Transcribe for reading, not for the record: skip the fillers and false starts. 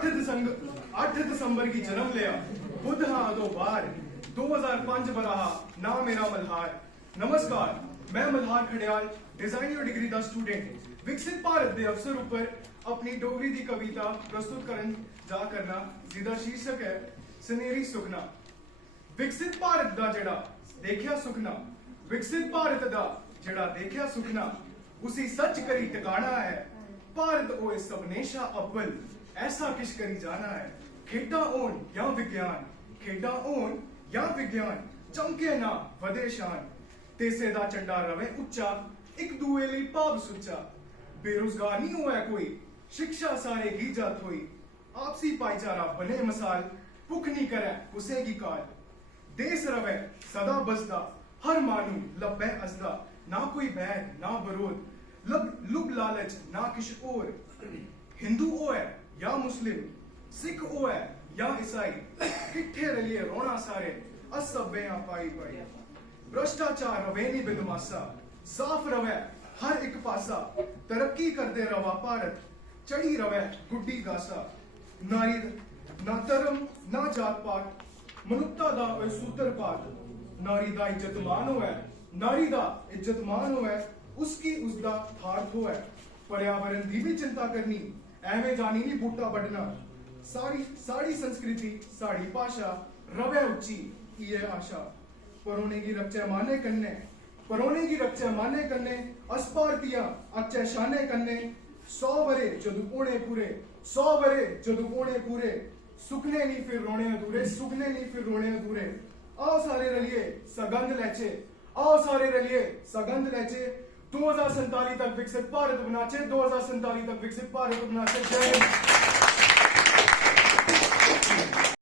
8 ਦਸੰਬਰ की जन्म लिया बुध हाँ दो बार 2005 बराहा ना मेरा मल्हार। नमस्कार, मैं मल्हार खड़ियाल डिजाइन और डिग्री का स्टूडेंट विकसित भारत के अवसर उपर अपनी डोगरी की कविता प्रस्तुत करन जा करना जिसका शीर्षक है सनेरी सुखना। विकसित भारत का जड़ा देखिया सुखना, विकसित भारत का जड़ा देखिया सुखना, उसी सच करी टिकाना है। भारत ओए सबनेशा अव्वल ऐसा किश करी जाना है। खेडा ओन या विज्ञान, खेडा ओन या विज्ञान, चमके ना वधे शान। तेसे दा चंडा रवे उच्चा, एक दूए ली भाव सुच्चा। बेरोजगार नहीं होया कोई, शिक्षा सारे की जात होई। आपसी भाईचारा बने मिसाल, भुख नहीं करे कुसे की काल। देश रवे सदा बसदा, हर मानू लब्बे असदा। ना कोई बैर ना बरोध, लुब लालच ना किश और। हिंदू ओ है या मुस्लिम, सिख ओ है या ईसाई, किट्ठे रलिए रोना सारे अस सब्बे पाई पाई। भ्रष्टाचार रवे नी बिदमासा, साफ रवे हर एक पासा। तरक्की करते रवा भारत, चढ़ी रवे गुड्डी गासा। नारी ना धर्म ना जात पात, मनुखता दा ओए सूत्र पात। नारी दा इज्जत मान होवे, नारी दा इज्जत मान होवे, उसकी उसदा थार्थ होवे। पर्यावरण दी भी चिंता करनी, एवें जानी नहीं बूटा बढ़ना। साड़ी संस्कृति साड़ी भाषा रवे उच्ची ये आशा। परोने की रक्षा माने कन्ने, परोने की रक्षा माने कन्ने, अस भारतीया अच्छे शाने कन्ने। 100 बरे जदू ओणे पूरे, 100 बरे जदू ओणे पूरे। सुखने नहीं फिर रोने अधूरे, सुखने नहीं फिर रोने अधूरे। आओ सारे रलिए सगंध लेचे, आओ सारे रलिए सगंध लेचे। 2047 तक विकसित भारत बनाचे, 2047 तक विकसित भारत बनाचे। जय हिंद।